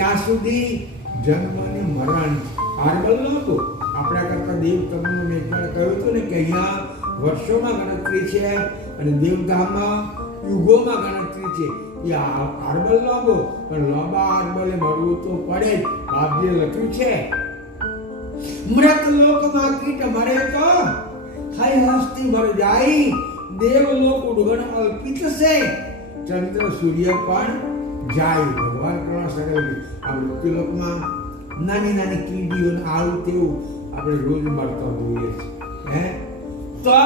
ત્યાં સુધી જન્મ અને મરણ આરબલ નહોતું. આપણા કરતા દેવતમનું મેં એકવાર કહ્યું હતું ને કે અહીંયા વર્ષોમાં ગણતરી છે અને દેવધામમાં યુગોમાં ગણતરી છે. એ આરબલ લાંબો, પણ લાંબા આરબલે મરવું તો પડે જ. બાપજીએ લખ્યું છે, મૃત લોકમાં કીટ મરે તો ખાઈ હસ્તી મર જાય, દેવલોક ઉડગણ અલ્પિત છે, ચંદ્ર સૂર્ય પણ જાય. ભગવાન કરુણાસાગર આ મૃત્યુલોકમાં નાની નાની કીડીઓ આવું તેવું આપણે રોજ મળતા જોઈએ છે. તો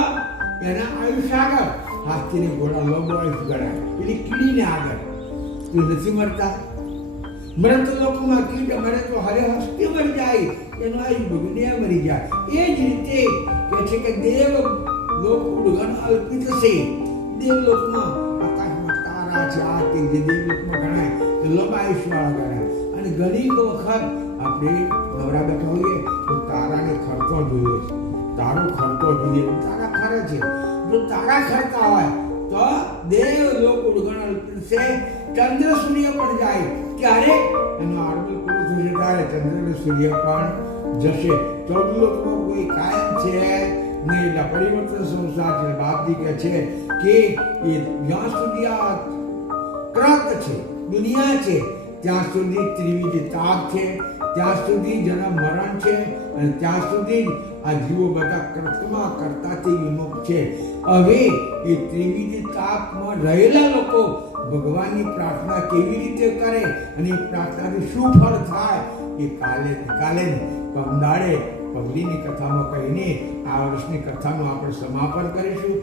એના આયુષ્ય આગળ હાથીને ઘોડા લાંબો આયુષ્ય ગણાય, પેલી કીડીને આગળ તું નથી મરતા. મૃત લોકમાં કીટ મરે તો હરે હસ્તી મર જાય, એનો આયુષ્ય બગડ્યા મરી જાય. એ જ રીતે કે છે કે દેવ લોક ઉડગણ અલ્પિત છે. દેવલોકમાં આકાશમાં તારા છે, આ તે જે દેવલોકમાં ગણાય એ લાંબા આયુષ્યવાળા ગણાય. અને ઘણી વખત આપણે નવરા બેઠા હોઈએ તો તારાને ખરતો જોઈએ છે. તારો ખરતો જોઈએ, તારા ખરે છે. જો તારા ખરતા હોય તો દેવ લોક ઉડગણ અલ્પિત છે, ચંદ્ર સૂર્ય પણ જાય. ક્યારે એનો આરબલ પૂરું થશે ત્યારે ચંદ્ર અને સૂર્ય પણ જશે. 14 લોકમાં કોઈ કાયમ છે નહીં, એટલે પરિવર્તન સંસાર છે. બાપજી કહે છે કે એ જ્યાં સુધી આ ક્રાંત છે, દુનિયા છે, ત્યાં સુધી ત્રિવિધ તાપ છે, ત્યાં સુધી જન્મ મરણ છે, અને ત્યાં સુધી આ જીવો બધા કર્તમાં કરતાથી વિમુખ છે. હવે એ ત્રિવિધ તાપમાં રહેલા લોકો ભગવાનની પ્રાર્થના કેવી રીતે કરે અને એ પ્રાર્થનાથી શું ફળ થાય એ કાલે પમદાડે પગલીની કથામાં કહીને આ વર્ષની કથાનું આપણે સમાપન કરીશું.